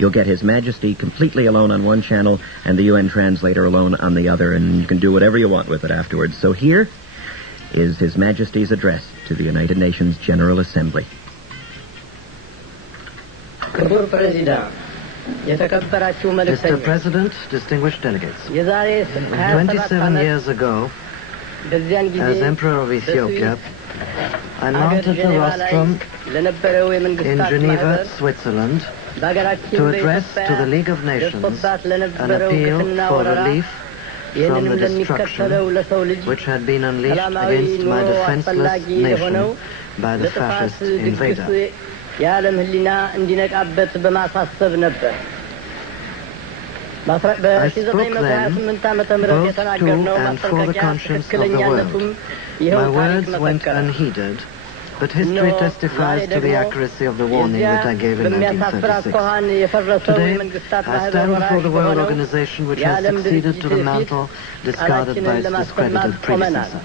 You'll get His Majesty completely alone on one channel and the UN translator alone on the other, and you can do whatever you want with it afterwards. So here is His Majesty's address to the United Nations General Assembly. Mr. President, distinguished delegates, 27 years ago, as Emperor of Ethiopia, I mounted the rostrum in Geneva, Switzerland, to address to the League of Nations an appeal for relief from the destruction which had been unleashed against my defenseless nation by the fascist invader. I spoke then both to and for the conscience of the world. My words went unheeded, but history testifies to the accuracy of the warning that I gave in 1936. Today, I stand before the World Organization which has succeeded to the mantle discarded by its discredited predecessor.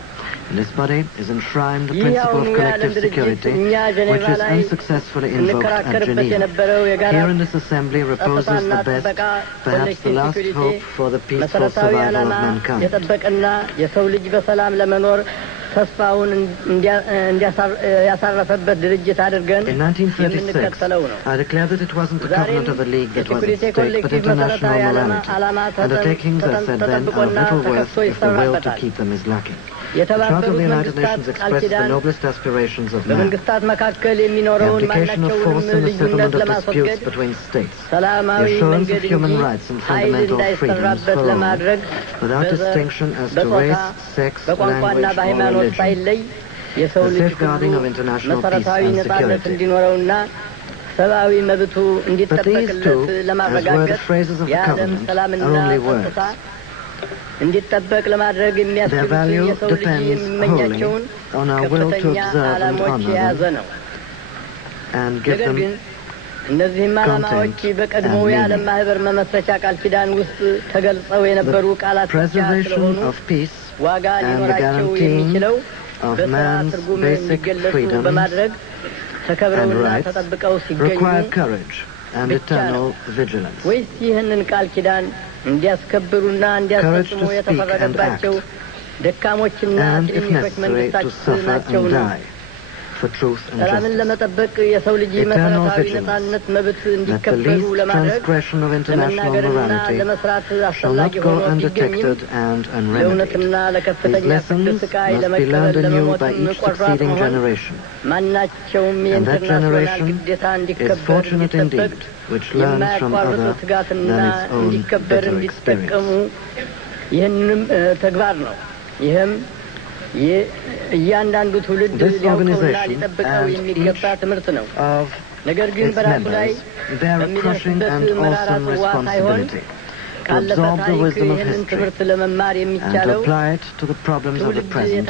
In this body is enshrined the principle of collective security, which is unsuccessfully invoked at Geneva. Here in this assembly reposes the best, perhaps the last hope for the peaceful survival of mankind. In 1936, I declared that it wasn't the covenant of the League that was at stake, but international morality. Undertakings, I said then, are of little worth if the will to keep them is lacking. The Charter of the United Nations expresses the noblest aspirations of man. The application of force in the settlement of disputes between states. The assurance of human rights and fundamental freedoms for all, without distinction as to race, sex, language, or religion. The safeguarding of international peace and security. But these two, as were the phrases of the covenant, are only words. Their value depends wholly on our will to observe and honor them and give them content and meaning. The preservation of peace and the guaranteeing of man's basic freedoms and rights require courage and eternal vigilance. Courage to speak and act, and, if necessary, to suffer and die for truth and justice. Eternal vigilance, that the least transgression of international morality shall not go undetected and unremedied. These lessons must be learned anew by each succeeding generation. And that generation is fortunate indeed, which learns from other than its own bitter experience. This organization and each of its members bear a crushing and awesome responsibility to absorb the wisdom of history and to apply it to the problems of the present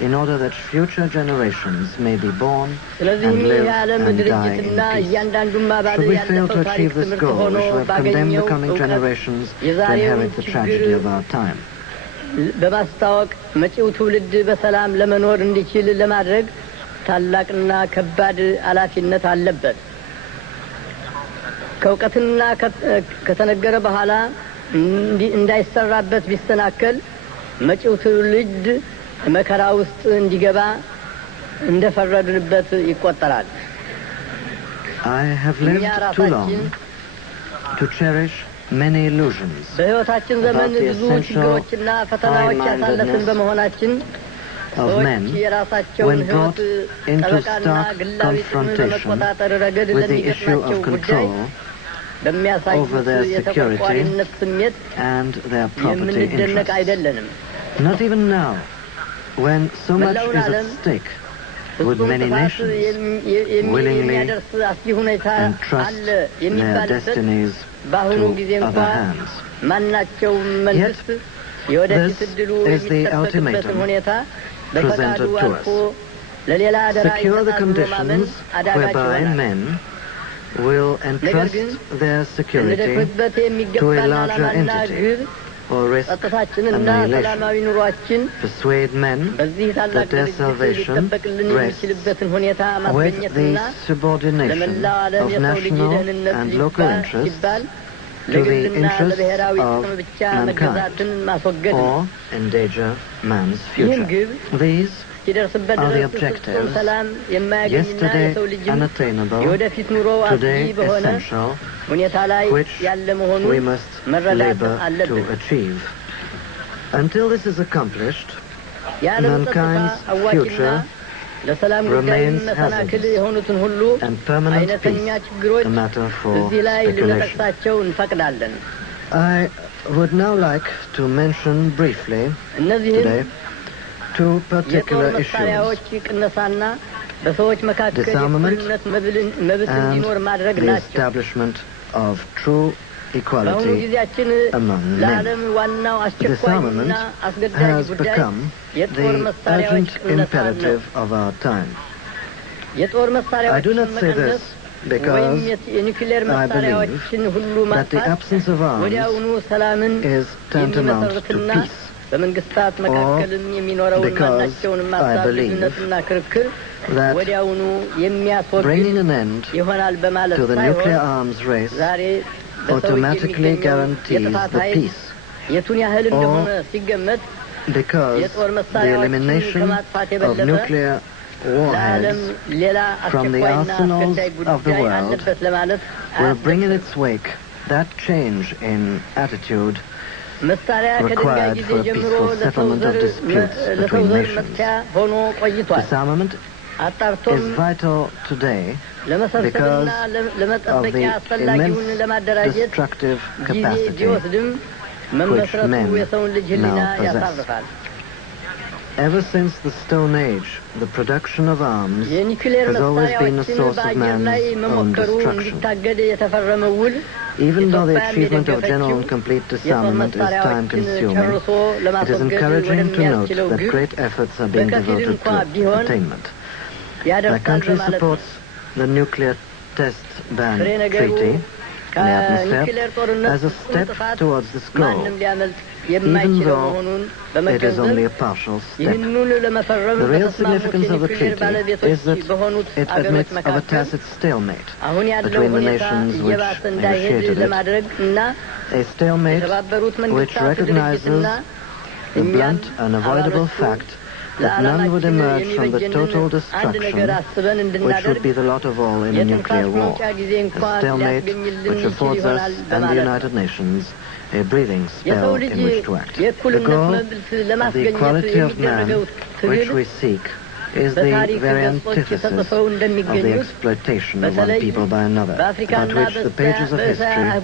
in order that future generations may be born and live and die in peace. Should we fail to achieve this goal, we shall have condemned the coming generations to inherit the tragedy of our time. በማስታወቅ መጪው ትውልድ በሰላም ለመኖር እንዲችል ለማድረግ ታላቅና ከባድ ኃላፊነት አለበት። ከውቀትና ከተነገረ በኋላ እንዳይሰራበት ቢስተናከል መጪው ትውልድ መከራ ውስጥ እንዲገባ እንደፈረድንበት ይቆጠራል። I have lived too long to cherish many illusions በሕይወታችን ዘመን ብዙ ችግሮችና ፈተናዎች ያሳለፍን በመሆናችን of men when brought into stark confrontation with the issue of control over their security and their property interests. Not even now, when so much is at stake, would many nations willingly entrust their destinies to other hands. Yet, this is the ultimatum presented to us. Secure the conditions whereby men will entrust their security to a larger entity, or risk annihilation. Persuade men that their salvation rests with the subordination of national and local interests to the interests of mankind, or endanger man's future. These are the objectives, yesterday unattainable, today essential, which we must labor to achieve. Until this is accomplished, mankind's future remains hazardous, and permanent peace a matter for speculation. I would now like to mention briefly today two particular issues: disarmament and the establishment of true equality among men. Disarmament has become the urgent imperative of our time. I do not say this because I believe that the absence of arms is tantamount to peace, or because I believe that bringing an end to the nuclear arms race automatically guarantees the peace, or because the elimination of nuclear warheads from the arsenals of the world will bring in its wake that change in attitude required for a peaceful settlement of disputes between nations. Disarmament is vital today because of the immense destructive capacity which men now possess. Ever since the Stone Age, the production of arms has always been a source of man's own destruction. Even though the achievement of general and complete disarmament is time-consuming, it is encouraging to note that great efforts are being devoted to attainment. My country supports the nuclear test ban treaty in the atmosphere as a step towards this goal, even though it is only a partial step. The real significance of the treaty is that it admits of a tacit stalemate between the nations which negotiated it, a stalemate which recognizes the blunt, unavoidable fact that none would emerge from the total destruction which would be the lot of all in a nuclear war. A stalemate which affords us and the United Nations a breathing spell in which to act. The goal of the equality of man which we seek is the very antithesis of the exploitation of one people by another, about which the pages of history, and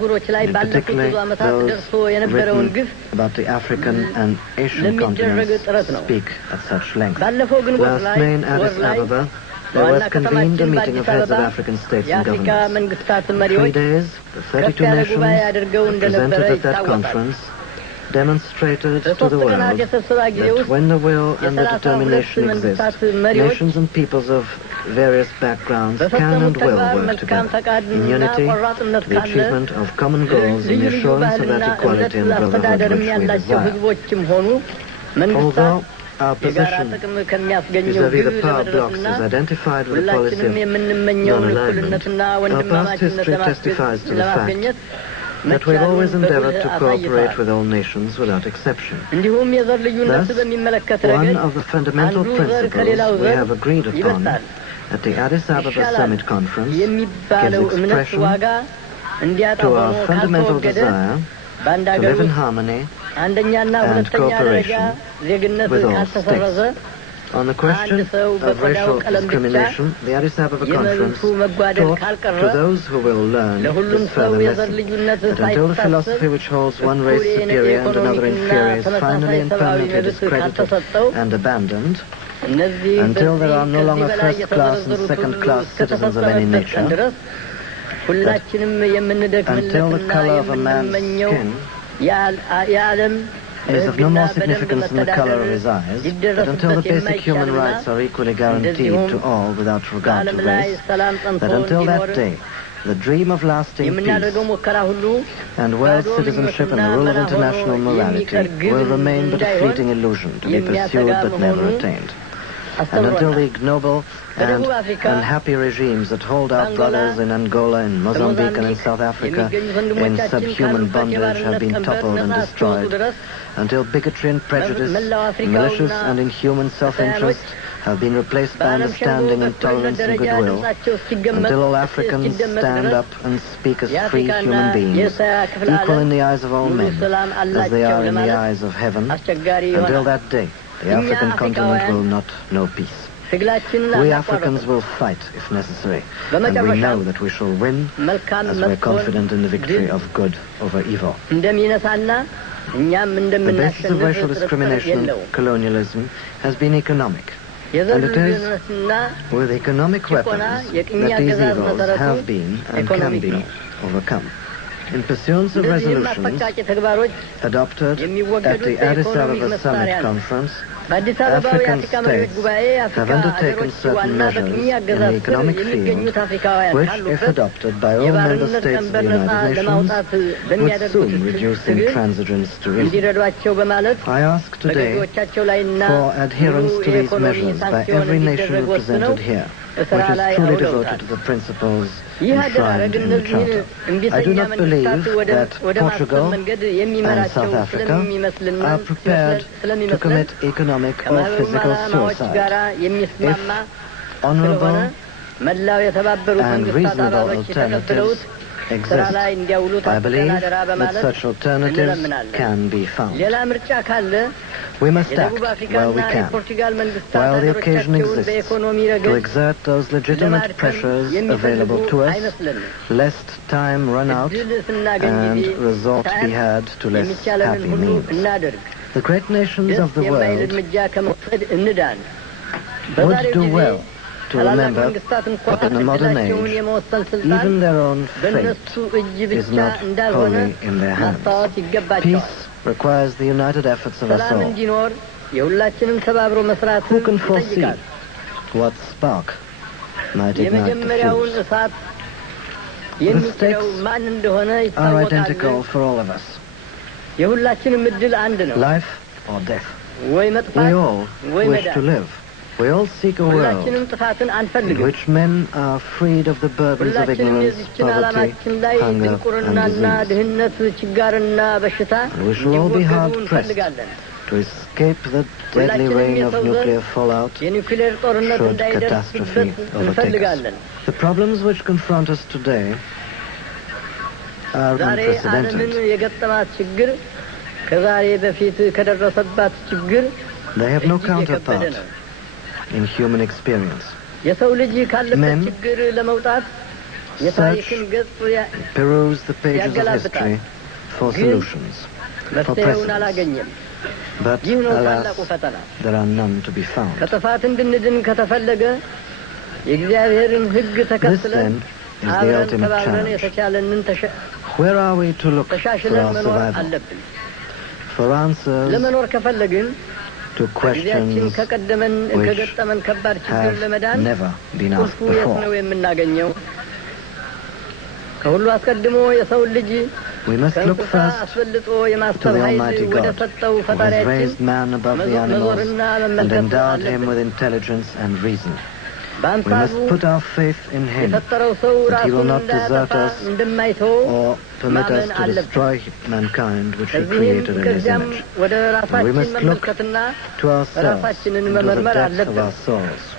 particularly those written about the African and Asian continents, speak at such length. Last May in Addis Ababa, there was convened a meeting of heads of African states and governments. In 3 days, the 32 nations represented at that conference demonstrated to the world that when the will and the determination exist, nations and peoples of various backgrounds can and will work together in unity to the achievement of common goals in the assurance of that equality and brotherhood which we desire. Although our position vis-à-vis the power blocks is identified with the policy of non-alignment, our past history testifies to the fact that we've always endeavored to cooperate with all nations without exception. Thus, one of the fundamental principles we have agreed upon at the Addis Ababa Summit Conference gives expression to our fundamental desire to live in harmony and cooperation with all states. On the question of racial discrimination, the Addis Ababa Conference taught to those who will learn this further lesson that until the philosophy which holds one race superior and another inferior is finally and permanently discredited and abandoned, until there are no longer first-class and second-class citizens of any nature, that until the color of a man's skin is of no more significance than the color of his eyes, that until the basic human rights are equally guaranteed to all without regard to race, that until that day the dream of lasting peace and world citizenship and the rule of international morality will remain but a fleeting illusion to be pursued but never attained. And until the ignoble and unhappy regimes that hold our brothers in Angola, in Mozambique and in South Africa in subhuman bondage have been toppled and destroyed, until bigotry and prejudice, malicious and inhuman self-interest have been replaced by understanding and tolerance and goodwill, until all Africans stand up and speak as free human beings, equal in the eyes of all men, as they are in the eyes of heaven, until that day, the African continent will not know peace. We Africans will fight if necessary, and we know that we shall win as we're confident in the victory of good over evil. The basis of racial discrimination and colonialism has been economic, and it is with economic weapons that these evils have been and can be overcome. In pursuance of resolutions adopted at the Addis Ababa Summit Conference, African states have undertaken certain measures in the economic field which, if adopted by all member states of the United Nations, would soon reduce intransigence to reason. I ask today for adherence to these measures by every nation represented here, which is truly devoted to the principles enshrined in the Charter. I do not believe that Portugal and South Africa are prepared to commit economic or physical suicide. If honorable and reasonable alternatives exist, I believe that such alternatives can be found. We must act while we can, while the occasion exists, to exert those legitimate pressures available to us, lest time run out and resort be had to less happy means. The great nations of the world would do well to remember that in the modern age, even their own fate is not wholly in their hands. Peace requires the united efforts of us all. Who can foresee what spark might ignite the fuse? The stakes are identical for all of us. Life or death. We all wish to live. We all seek a world in which men are freed of the burdens of ignorance, poverty, hunger, and disease. And we shall all be hard-pressed to escape the deadly rain of nuclear fallout should catastrophe overtake us. The problems which confront us today are unprecedented. They have no counterpart in human experience. Men search, peruse the pages of history for solutions, for precedents. But, alas, there are none to be found. This, then, is the ultimate challenge. Where are we to look for our survival? For answers to questions which have never been asked before. We must look first to the Almighty God, who has raised man above the animals and endowed him with intelligence and reason. We must put our faith in him, that he will not desert us or permit us to destroy mankind which he created in his image. And we must look to ourselves, into the depths of our souls.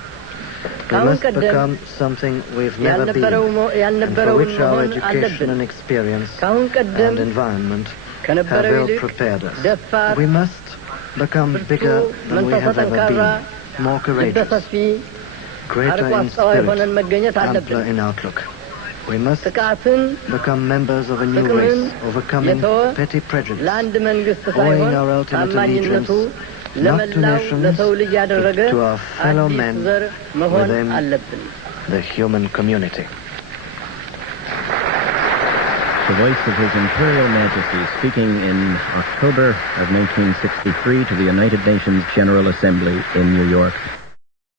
We must become something we've never been, and for which our education and experience and environment have ill prepared us. We must become bigger than we have ever been, more courageous, greater in spirit, ampler in outlook. We must become members of a new race, overcoming petty prejudice, owing our ultimate allegiance not to nations, but to our fellow men within the human community. The voice of His Imperial Majesty speaking in October of 1963 to the United Nations General Assembly in New York.